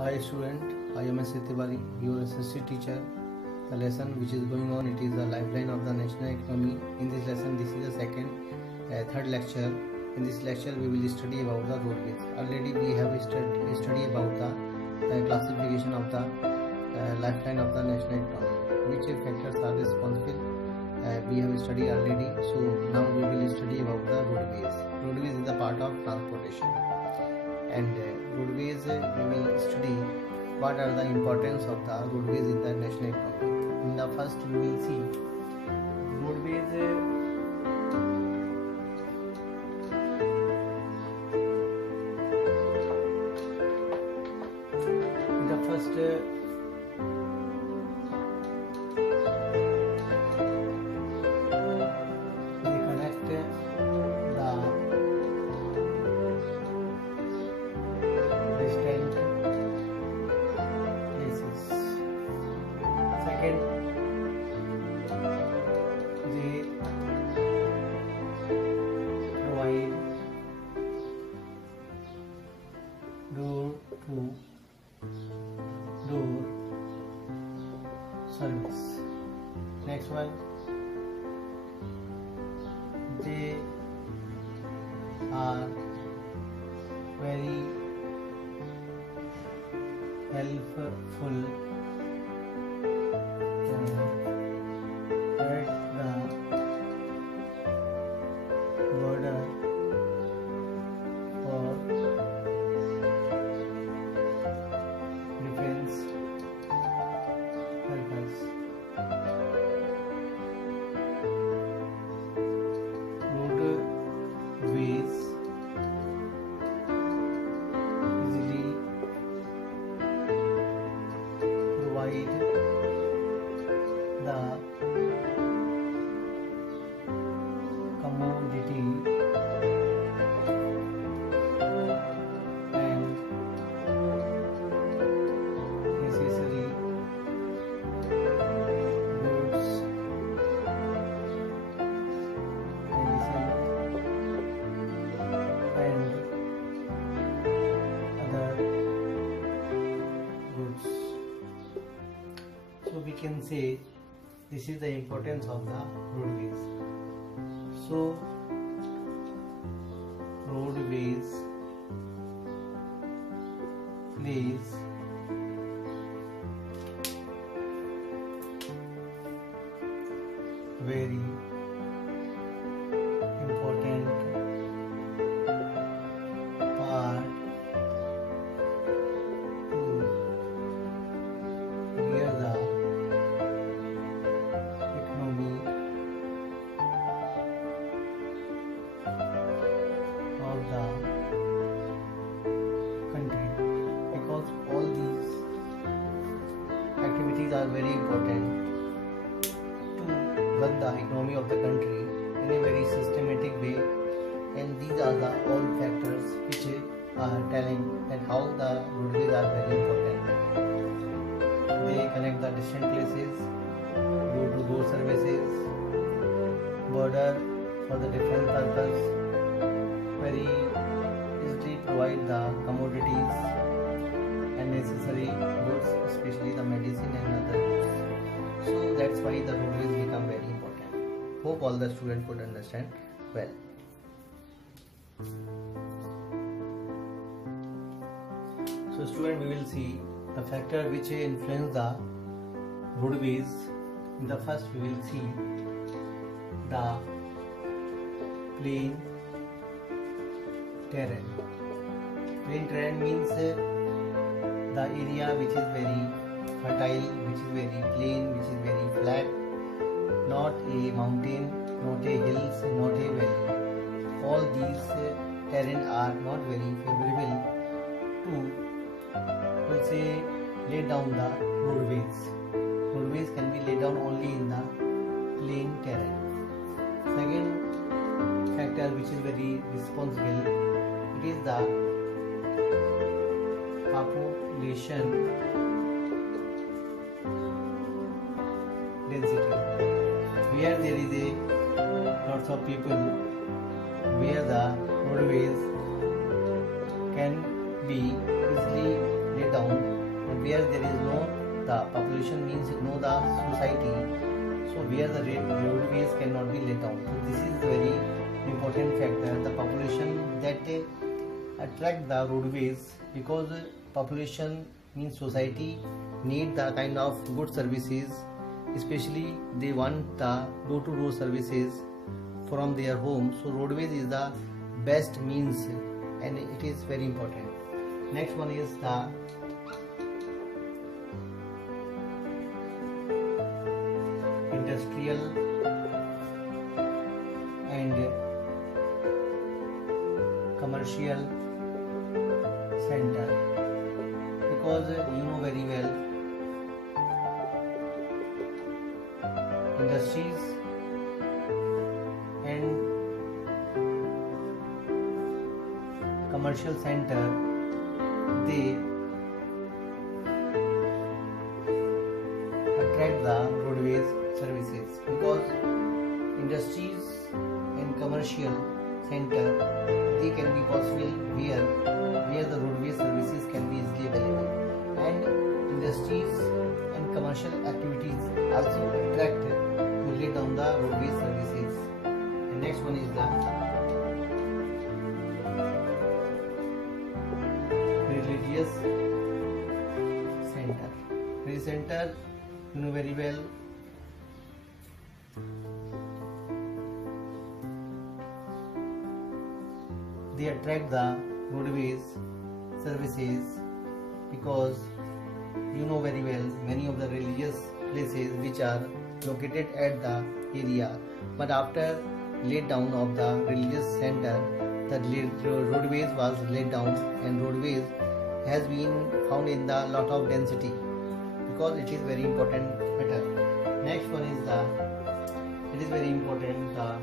Hi student, I am S. Tiwari, your SSC teacher. The lesson which is going on, it is the lifeline of the national economy. In this lesson, this is the third lecture. In this lecture, we will study about the roadways. Already we have study about the classification of the lifeline of the national economy. Which factors are responsible? We have studied already. So now we will study about the roadways. Roadways is the part of transportation. And roadways, we will study what are the importance of the roadways in the national economy. In the first, we will see roadways. In the first, we connect the distant places. Second, they provide door-to-door service. Next one, they are very helpful at the border for defense purpose. Roadways easily provide the commodity and necessary goods, medicine and other goods. So we can say this is the importance of the roadways. So roadways plays very important part to rear the economy of the country, because all these activities are very important to run the economy of the country in a very systematic way, and these are the all factors which are telling that how the roadways are very important. They connect the distant places, door-to-door services, border for the different purpose, very easily provide the commodities and necessary goods, especially the medicine and other goods. So that's why the roadways become very important. Hope all the students could understand well. So student, we will see the factor which influence the roadways. In the first, we will see the plain terrain. Plain terrain means the area which is very fertile, which is very plain, which is very flat, not a mountain, not a hills, not a valley. All these terrain are not very favorable to, we'll say, lay down the roadways. Roadways can be laid down only in the plain terrain. Second factor which is very responsible, it is the population density. Where there is a lots of people, where the roadways can be easily laid down, and where there is no the population means no the society, so where the roadways cannot be laid down. So this is very important factor, the population that attract the roadways, because population means society need the kind of good services, especially they want the door-to-door services from their home. So roadways is the best means and it is very important. Next one is the industrial and commercial center, because you know very well industries and commercial center, they attract the roadways services, because industries and commercial center, they can be possible where the roadway services can be easily available, and industries and commercial activities also attract to lay down the roadway services. And next one is the religious center. Religious center, you know very well, they attract the roadways services, because you know very well many of the religious places which are located at the area, but after laid down of the religious center, the roadways was laid down, and roadways has been found in the lot of density, because it is very important matter. Next one is it is very important, the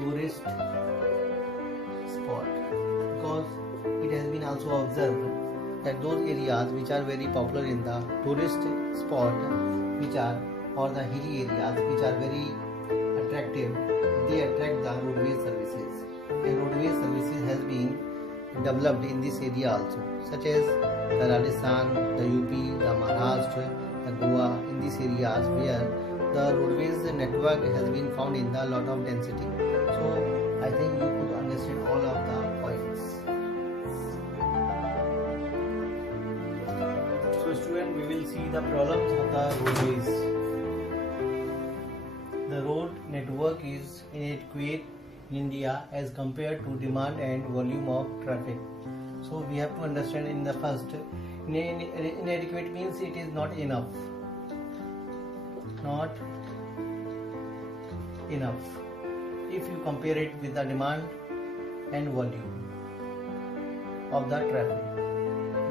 tourist spot, because it has been also observed that those areas which are very popular in the tourist spot, which are or the hilly areas which are very attractive, they attract the roadway services, and roadway services has been developed in this area also, such as the Rajasthan, the UP, the Maharashtra, the Goa, in these areas where the roadways network has been found in the lot of density. So I think you could understand all of the points. So student, we will see the problems of the roadways. The road network is inadequate in India as compared to demand and volume of traffic. So we have to understand in the first, inadequate means it is not enough. Not enough. If you compare it with the demand and volume of the traffic,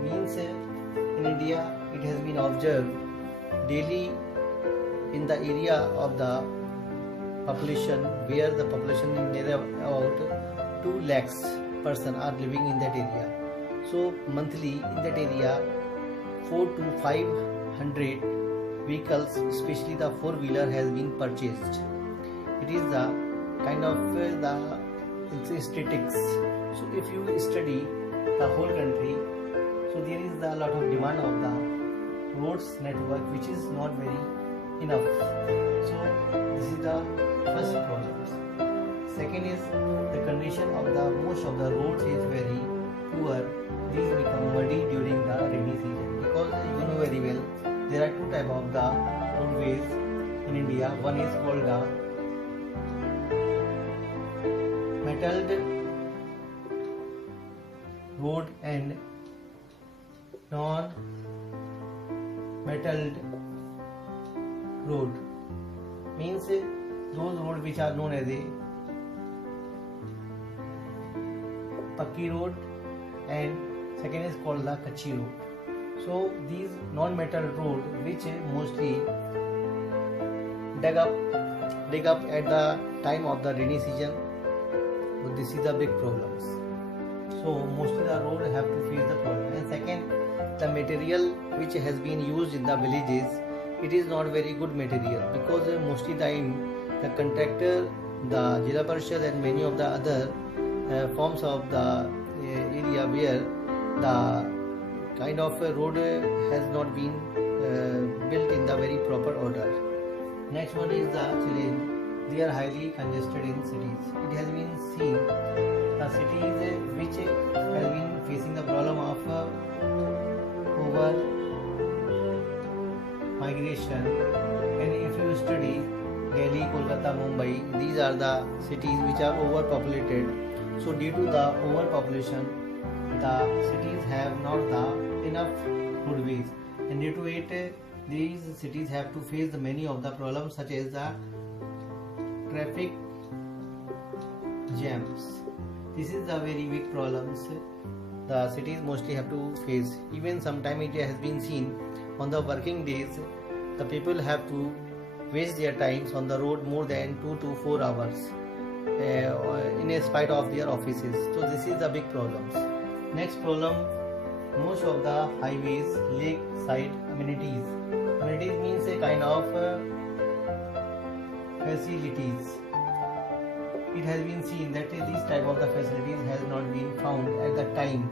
means in India it has been observed daily in the area of the population, where the population is near about 2 lakhs person are living in that area. So monthly in that area 4 to 500 vehicles, especially the 4-wheeler, has been purchased. It is the kind of the statistics. So if you study the whole country, so there is a lot of demand of the roads network which is not very enough. So this is the first problem. Second is the condition of the most of the roads is very poor. These become muddy during the rainy season, because you know very well there are 2 types of the roadways in India. One is called the metalled road and non-metalled road, means those roads which are known as a Pakki road, and second is called the Kachi road. So these non-metal road which mostly dig up at the time of the rainy season, but this is the big problems. So mostly the road have to face the problem. And second, the material which has been used in the villages, it is not very good material, because mostly time the contractor, the Jila Parishad and many of the other forms of the area where the kind of road has not been built in the very proper order. Next one is the challenge. They are highly congested in cities. It has been seen the cities which has been facing the problem of over migration. And if you study Delhi, Kolkata, Mumbai, these are the cities which are overpopulated. So due to the overpopulation, the cities have not enough roadways, and due to it, these cities have to face many of the problems such as the traffic jams. This is the very big problems the cities mostly have to face. Even sometime it has been seen on the working days, the people have to waste their times on the road more than 2 to 4 hours in spite of their offices. So this is the big problems. Next problem, most of the highways lack side amenities. Amenities means a kind of facilities. It has been seen that these type of the facilities has not been found at the time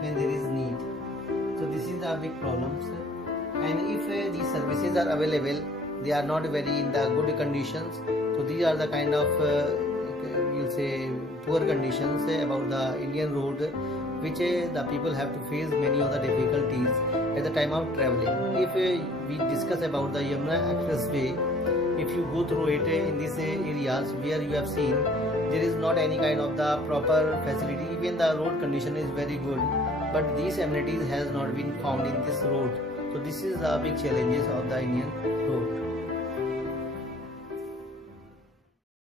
when there is need. So this is the big problems. And if these services are available, they are not very in the good conditions. So these are the kind of you'll say poor conditions about the Indian road, which the people have to face many of the difficulties at the time of traveling. If we discuss about the Yamuna Expressway, if you go through it in these areas where you have seen there is not any kind of the proper facility, even the road condition is very good, but these amenities has not been found in this road. So this is the big challenges of the Indian road.